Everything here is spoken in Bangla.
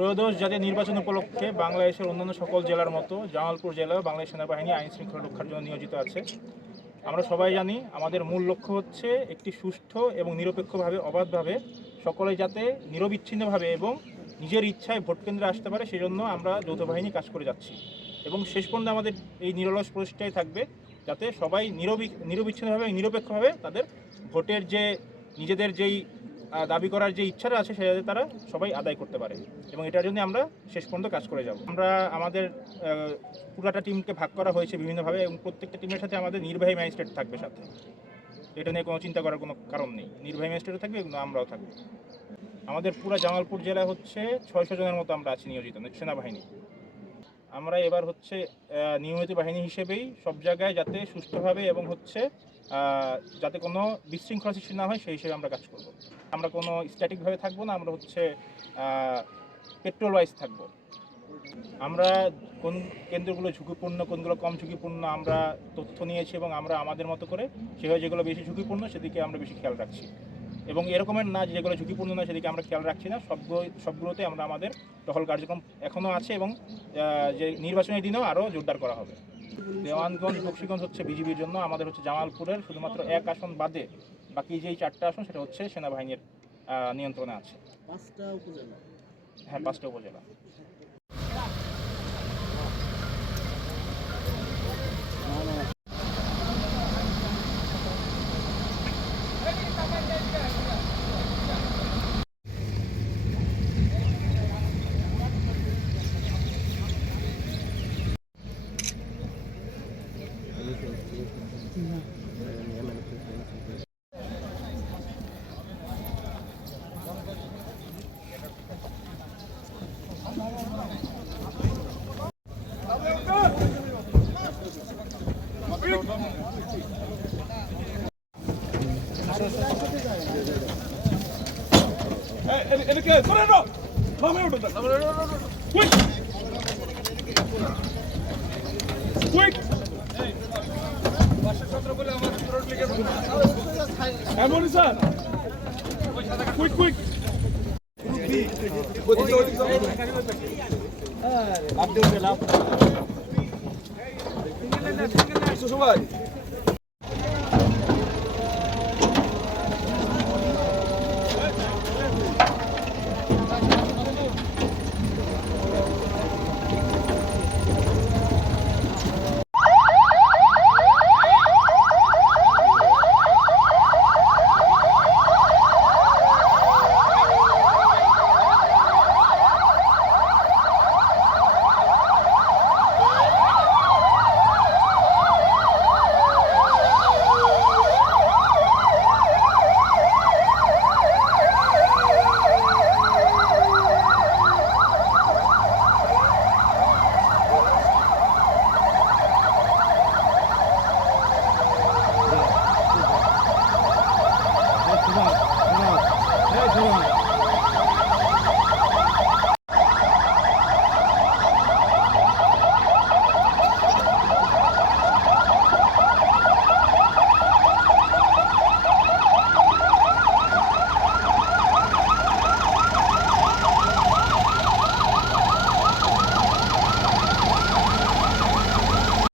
ত্রয়োদশ জাতীয় নির্বাচন উপলক্ষে বাংলাদেশের অন্যান্য সকল জেলার মতো জামালপুর জেলাও বাংলাদেশ সেনাবাহিনী আইন শৃঙ্খলা রক্ষার জন্য নিয়োজিত আছে। আমরা সবাই জানি আমাদের মূল লক্ষ্য হচ্ছে একটি সুষ্ঠু এবং নিরপেক্ষভাবে, অবাধভাবে সকলে যাতে নিরবিচ্ছিন্নভাবে এবং নিজের ইচ্ছায় ভোট কেন্দ্রে আসতে পারে, সেজন্য আমরা যৌথ বাহিনী কাজ করে যাচ্ছি। এবং শেষ পর্যন্ত আমাদের এই নিরলস প্রচেষ্টাই থাকবে যাতে সবাই নিরবি, নিরবিচ্ছিন্নভাবে নিরপেক্ষভাবে তাদের ভোটের যে, নিজেদের যেই দাবি করার যে ইচ্ছাটা আছে, সেটা তারা সবাই আদায় করতে পারে। এবং এটার জন্য আমরা শেষ পর্যন্ত কাজ করে যাব। আমরা আমাদের পুরাটা টিমকে ভাগ করা হয়েছে বিভিন্নভাবে এবং প্রত্যেকটা টিমের সাথে আমাদের নির্বাহী ম্যাজিস্ট্রেট থাকবে সাথে। এটা নিয়ে কোনো চিন্তা করার কোনো কারণ নেই। নির্বাহী ম্যাজিস্ট্রেটও থাকবে এবং আমরাও থাকব। আমাদের পুরো জামালপুর জেলা হচ্ছে ছয়শো জনের মতো আমরা আছি নিয়োজিত, সেনাবাহিনী। আমরা এবার হচ্ছে নিয়মিত বাহিনী হিসেবেই সব জায়গায় যাতে সুষ্ঠুভাবে এবং হচ্ছে যাতে কোনো বিশৃঙ্খলা সৃষ্টি না হয়, সেই হিসেবে আমরা কাজ করব। আমরা কোনো স্ট্যাটিকভাবে থাকব না, আমরা হচ্ছে পেট্রোল ওয়াইজ থাকব। আমরা কোন কেন্দ্রগুলো ঝুঁকিপূর্ণ, কোনগুলো কম ঝুঁকিপূর্ণ আমরা তথ্য নিয়েছি এবং আমরা আমাদের মতো করে সেভাবে যেগুলো বেশি ঝুঁকিপূর্ণ, সেদিকে আমরা বেশি খেয়াল রাখছি। এবং এরকমের না যেগুলো ঝুঁকিপূর্ণ নয় সেদিকে আমরা খেয়াল রাখছি না। সবগুলো সবগুলোতে আমরা আমাদের টহল কার্যক্রম এখনও আছে এবং যে নির্বাচনের দিনেও আরও জোরদার করা হবে। দেওয়ানগঞ্জ বক্সিগঞ্জ হচ্ছে বিজিবির জন্য আমাদের হচ্ছে জামালপুরের শুধুমাত্র এক আসন বাদে বাকি যেই চারটা আসন সেটা হচ্ছে সেনাবাহিনীর নিয়ন্ত্রণে আছে। পাঁচটা উপজেলা। হ্যাঁ পাঁচটা উপজেলা। এদিকে ধরে নাও নামে উঠে যান কুইক কুইক এমনই স্যার কুইক কুইক সবাই